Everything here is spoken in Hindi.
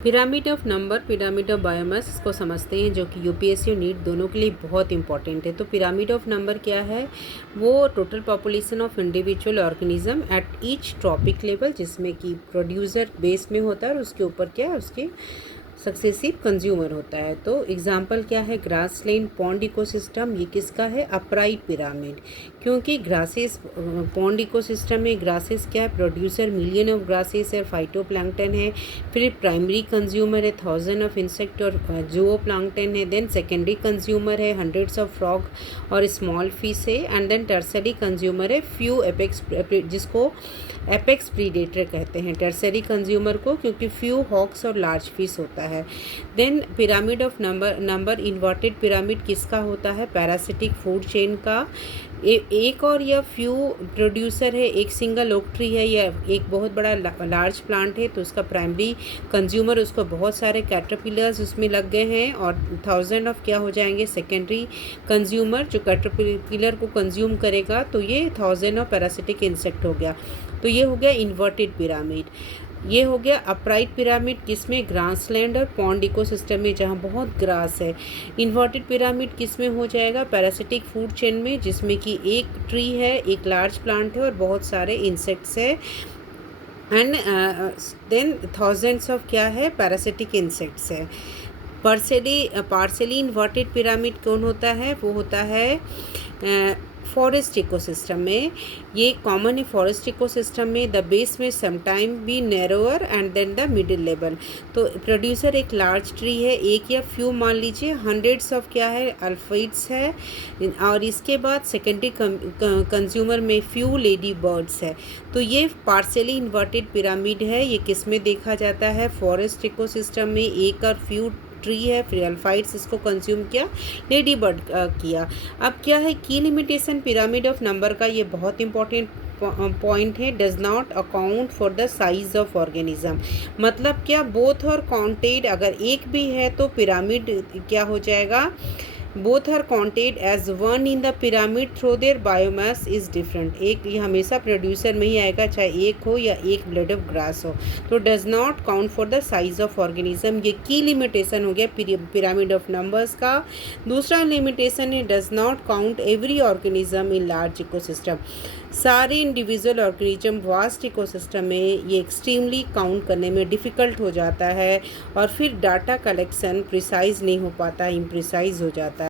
Pyramid of number, pyramid of biomass इसको समझते हैं, जो कि यूपीएससी और नीट दोनों के लिए बहुत इंपॉर्टेंट है। तो पिरामिड ऑफ नंबर क्या है? वो total population of individual organism at each trophic level, जिसमें कि प्रोड्यूसर बेस में होता है और उसके ऊपर क्या है, उसके सक्सेसिव कंज्यूमर होता है। तो एग्जाम्पल क्या है? ग्रासलैंड पॉन्ड इकोसिस्टम, ये किसका है? Upright pyramid. क्योंकि ग्रासेस पॉन्ड इकोसिस्टम में ग्रासेस क्या है? प्रोड्यूसर मिलियन ऑफ ग्रासेस है, फाइटोप्लैंक्टन है। फिर प्राइमरी कंज्यूमर है थाउजेंड ऑफ इंसेक्ट और जूओप्लैंक्टन है। देन सेकेंडरी कंज्यूमर है हंड्रेड्स ऑफ फ्रॉग और स्मॉल फिश है। एंड देन टर्सरी कंज्यूमर है फ्यू एपेक्स, जिसको एपेक्स प्रीडेटर कहते हैं टर्सरी कंज्यूमर को, क्योंकि फ्यू हॉक्स और लार्ज फिश होता है। Then pyramid of number inverted pyramid किसका होता है? पैरासिटिक फूड चेन का। एक और या फ्यू प्रोड्यूसर है, एक सिंगल ओक ट्री है या एक बहुत बड़ा लार्ज प्लांट है, तो उसका प्राइमरी कंज्यूमर, उसको बहुत सारे कैटरपिलर्स उसमें लग गए हैं और थाउजेंड ऑफ क्या हो जाएंगे? सेकेंडरी कंज्यूमर, जो कैटरपिलर को कंज्यूम करेगा। तो ये थाउजेंड ऑफ पैरासिटिक इंसेक्ट हो गया। तो ये हो गया इन्वर्टेड पिरामिड। ये हो गया अपराइट पिरामिड, किसमें? ग्रासलैंड और पॉन्ड इकोसिस्टम में, जहाँ बहुत ग्रास है। इन्वर्टेड पिरामिड किस में हो जाएगा? पैरासिटिक फूड चेन में, जिसमें कि एक ट्री है, एक लार्ज प्लांट है और बहुत सारे इंसेक्ट्स है। एंड देन थाउजेंड्स ऑफ क्या है? पैरासिटिक इंसेक्ट्स है। पार्सली इन्वर्टेड पिरामिड कौन होता है? वो होता है फॉरेस्ट इकोसिस्टम में। ये कॉमन है फॉरेस्ट इकोसिस्टम में। द बेस में sometime be narrower and then the middle level. तो प्रोड्यूसर एक लार्ज ट्री है, एक या फ्यू मान लीजिए, हंड्रेड्स ऑफ क्या है? अल्फाइड्स है। और इसके बाद सेकेंडरी कंज्यूमर में फ्यू लेडी बर्ड्स है। तो ये पार्सली इन्वर्टेड पिरामिड है। ये किस में देखा जाता है? फॉरेस्ट इकोसिस्टम में। एक और फ्यू ट्री है, फिर अल्फाइड्स इसको कंज्यूम किया, लेडी बर्ड किया। अब क्या है की लिमिटेशन पिरामिड ऑफ नंबर का? ये बहुत इंपॉर्टेंट पॉइंट है। Does not account for the size of organism. मतलब क्या? बोथ और काउंटेड, अगर एक भी है तो पिरामिड क्या हो जाएगा? Both are counted as one in the pyramid through their biomass is different. एक ये हमेशा प्रोड्यूसर में ही आएगा, चाहे एक हो या एक ब्लेड ऑफ ग्रास हो। तो does not count for the size of organism, ये की लिमिटेशन हो गया पिरामिड ऑफ नंबर्स का। दूसरा लिमिटेशन है does not count every organism in large ecosystem. सारे इंडिविजुअल ऑर्गेनिज्म वास्ट इकोसिस्टम में ये एक्सट्रीमली काउंट करने में डिफ़िकल्ट हो जाता है और फिर डाटा कलेक्शन प्रिसाइज नहीं हो पाता, इम्प्रिसाइज हो जाता है।